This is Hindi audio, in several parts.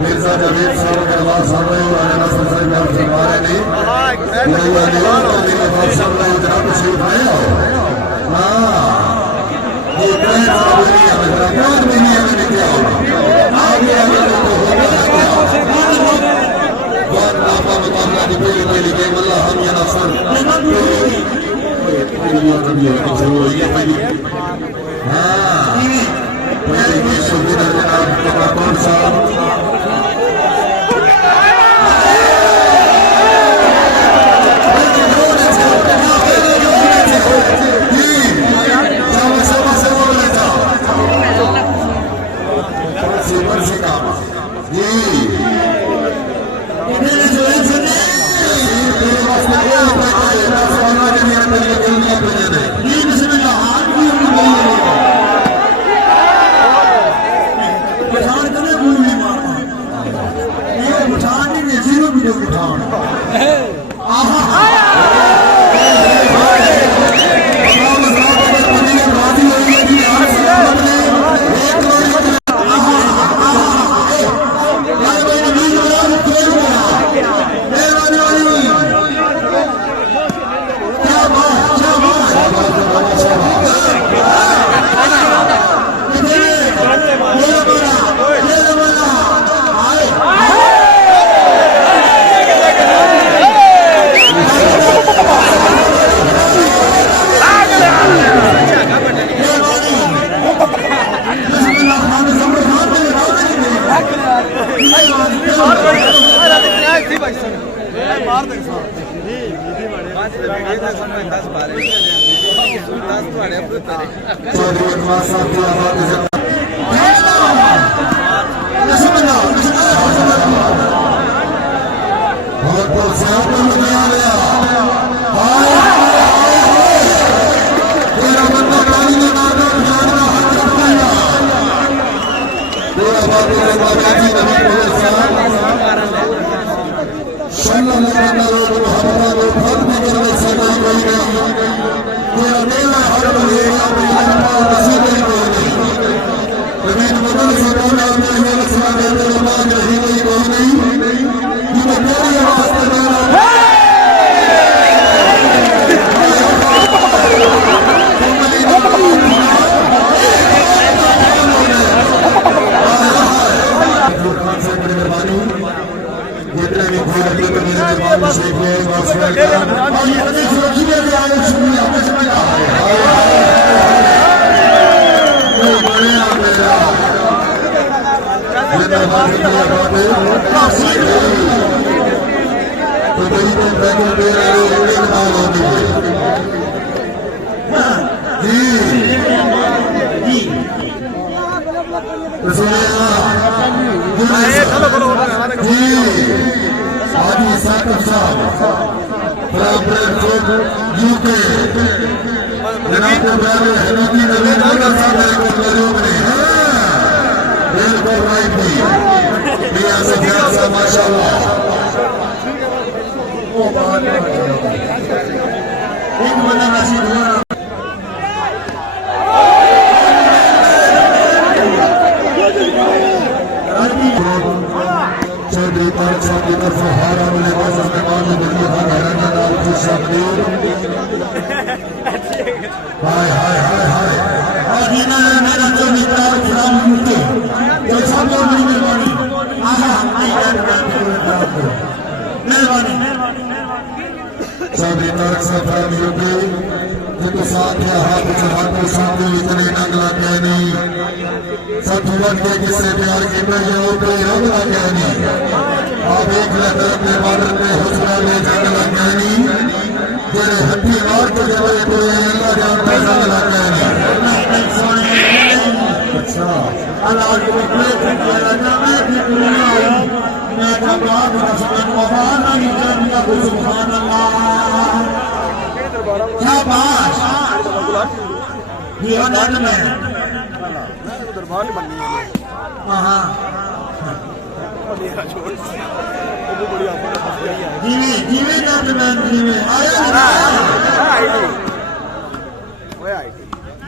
मिर्जा जवेद साहब के आवाज सुन रहे हो आने नसर से मैं फरमाने नहीं पूरा नहीं सब लोग जनाब तशरीफ आए हो हां ये कहे साहब नहीं है मेरा प्यार नहीं है मैंने क्या आगे आगे तो होगा बहुत नाफा मुकाबला की पहली गेम अल्लाह हम या नसर हां पहली सुविधा जनाब कौन सा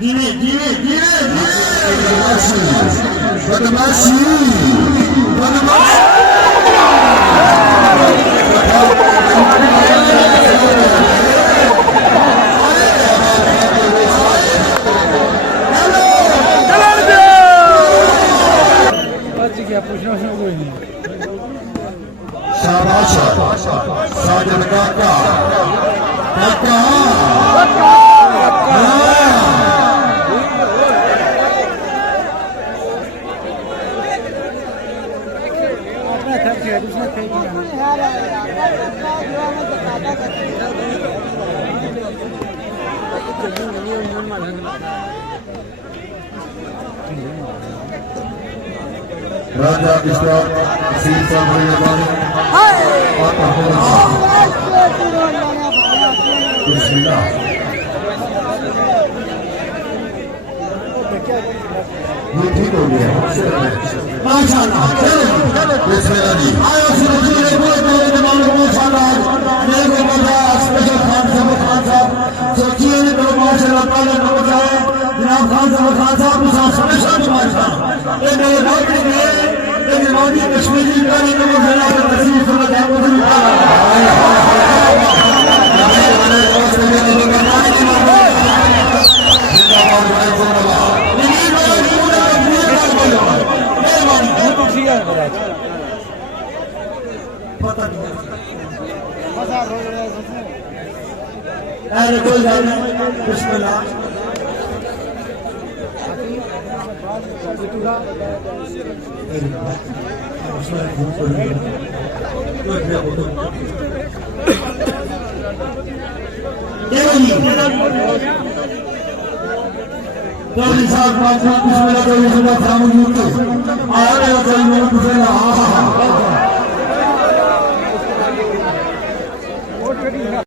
जीवे जीवे जीवे बदमाशी बदमाशी बदमाशी शाबाश साजिद काका काका राजा किशोर सीट पर ये ठीक हो गया माशाअल्लाह बिस्मिल्लाह जी आयो सुरजीले बोले बोले जमाल को माशाअल्लाह मेरे को बता स्पेशल खान साहब सोचिए ने तो माशाअल्लाह ताला को बचाए जनाब खान साहब स्पेशल माशाअल्लाह ये मेरे नौकरी में ये नौकरी कश्मीरी गाड़ी को जनाब तस्वीर सुना जाए अरे कोई बात नहीं बिस्मिल्लाह बिस्मिल्लाह